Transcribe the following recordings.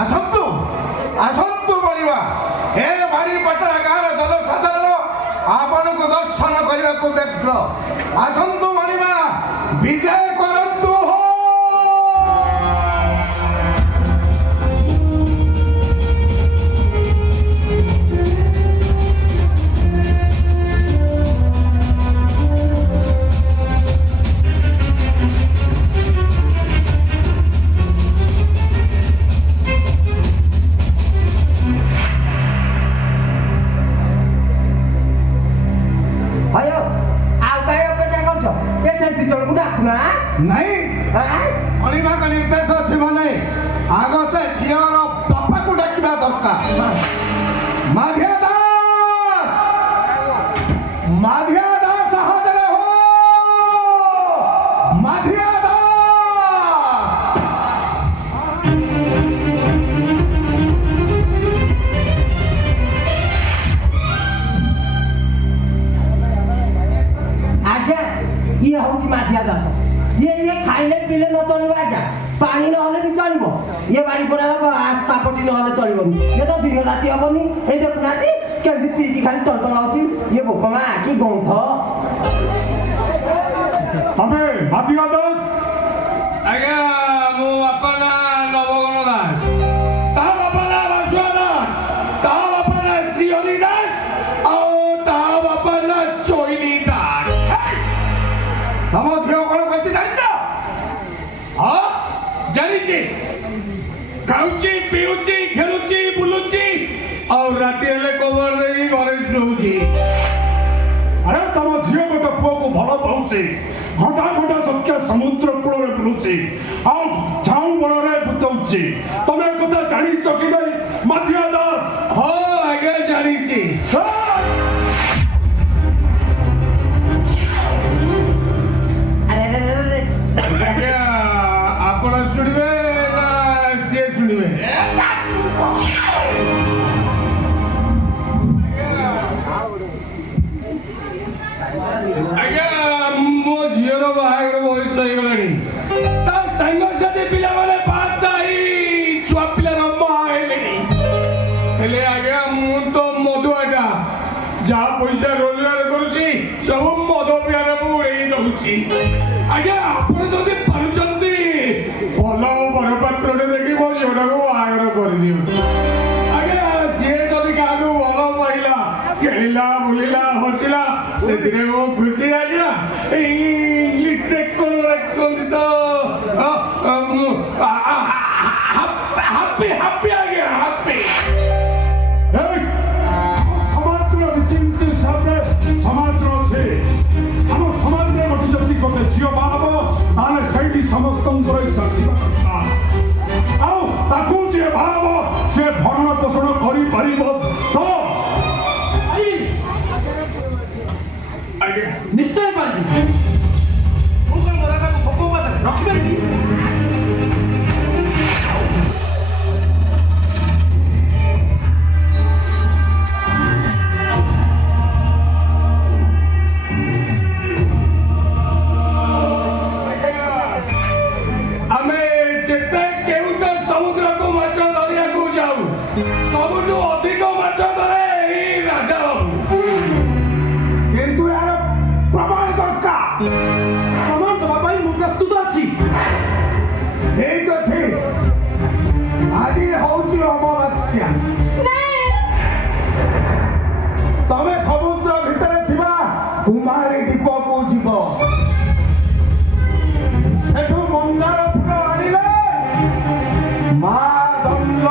ଆସନ୍ତୁ ଆସନ୍ତୁ ବଳିବା ଏ ବାଡ଼ିପଟଣା ଗାଁର ଜନସାଧାରଣ ଆପଣଙ୍କୁ ଦର୍ଶନ କରିବାକୁ ବ୍ୟଗ୍ର। ଆସନ୍ତୁ ବଳିବା ବିଜୟ କରନ୍ତୁ। नहीं अणिमा का निर्देश अच्छे माने आग से झीवर बापा को डाकिबा दरकार। माधिया दास हाजर हो माधिया आज्ञा ये हूँ माधिया दास ये खाइले पीले न चलो आज्ञा पानी ना भी चलो ये बाड़ी पड़ा आस्थापटी ना चलनी ये तो दिन राति हेनी ये देखुना केमी पीकी खाली टलटल हो ये भोकमा कि गंध तमें माधिया दास आज्ञा मो बापा ना नवगण दास ता बापा ना बासुआ दास ता बापा ना श्रीहरि दास और ता बापा ना चोइनी दास। तम झील कौन कर हाँ जानी खाऊची पीऊची खेलुची बुलुची और राति हेले कवर देई घरे सोउची। अरे तम झील गोटे पुओ को भल पाऊे घंटा घंटा संख्या समुद्र कूल बुलूची झाऊ बड़े बुतौची तमें कथा जानी कि नहीं माधिया दास? हाँ आज्ञा जानी आज्ञा आपण शुणवे ना सी शुणवे? आज्ञा मो झीर बाहर बयस हो गलानी सांगसाथी पिला माने बाचा छुआ पिला हेले आज्ञा मु तो मधुआटा जहाँ पैसा रोजगार करुची सब मद पियार उड़े दौची। आज्ञा आपण जदि पारुचंती भल बरपात्र देखी मो झीटा को बाहर कर दियो। आज्ञा सी जदि क्या भल पाइला खेला बुलिला हसिला से मो खुशी आज्ञा इंग्लिश से कौन रखती तो हैप्पी हैप्पी आज्ञा हैप्पी। झील बाहब से समस्त इच्छा जी बाहब से भरण पोषण कर निश्चय पारि रखिपारि तमें समुद्र भितर कुमारी दीप को जीव सेठू मंदार फूल आनिले मा दंड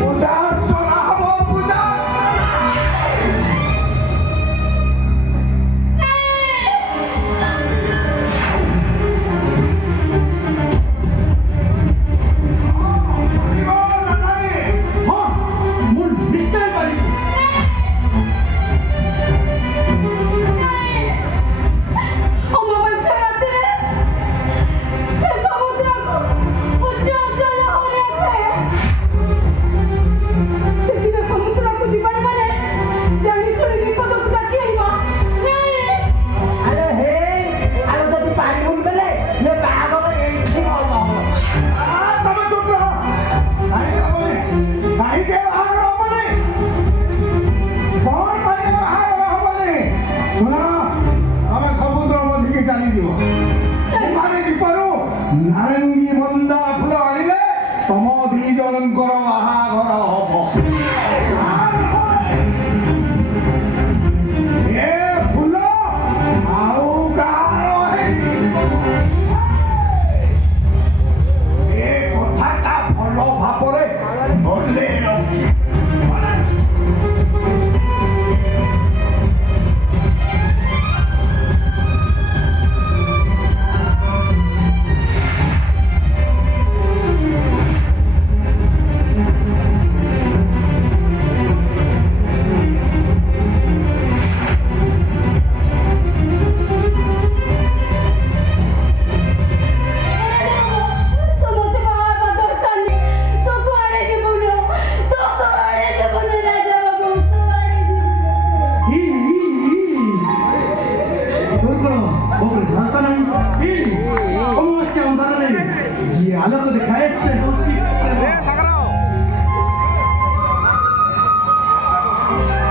पूजा अर्चना हब पूजा। निश्चय पारि ଦି ଜଣଙ୍କର ବାହାଘର ହବ ଏ ଫୁଲ ଆଉ ଗାର ହେଇଯିବ ଏ କଥାଟା ଭଲ ଭାବରେ ମନେ ରଖି ଆଲୋକ ଦେଖାଏ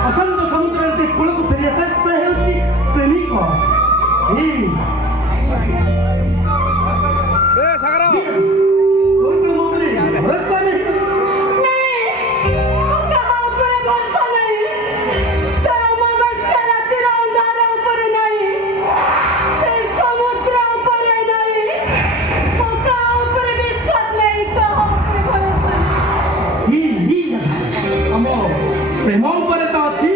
ଅଶାନ୍ତ ସମୁଦ୍ରରେ କୂଳକୁ ଫେରି ଆସେ ସେ ହେଉଛି ପ୍ରେମିକ ପ୍ରେମ ଉପରେ ତ ଅଛି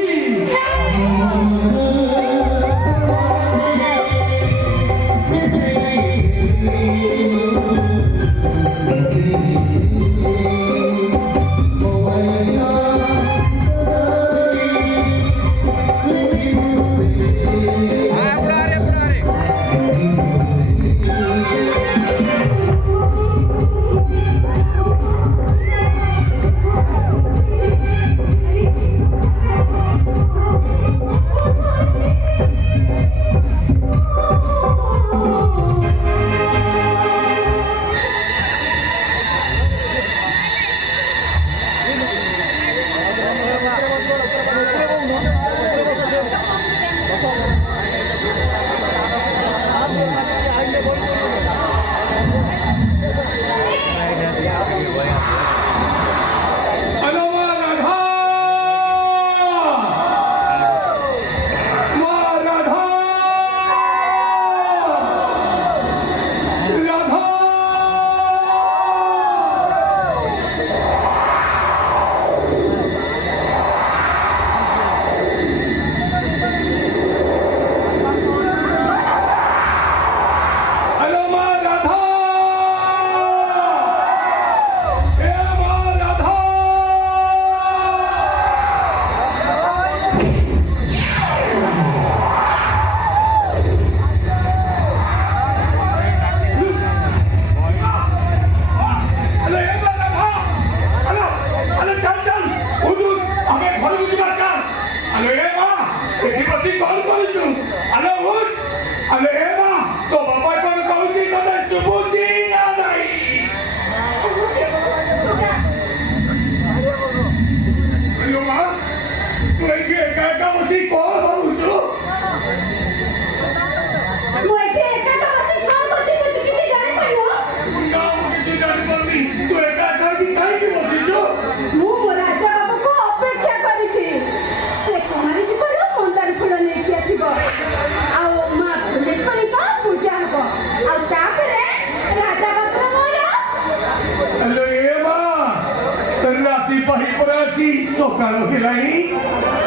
ସକାଳ ହେଲାଣି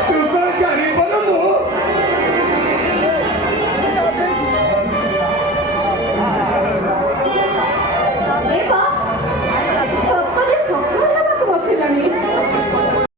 ତୁ ତ ଜାଣିପାରୁନୁ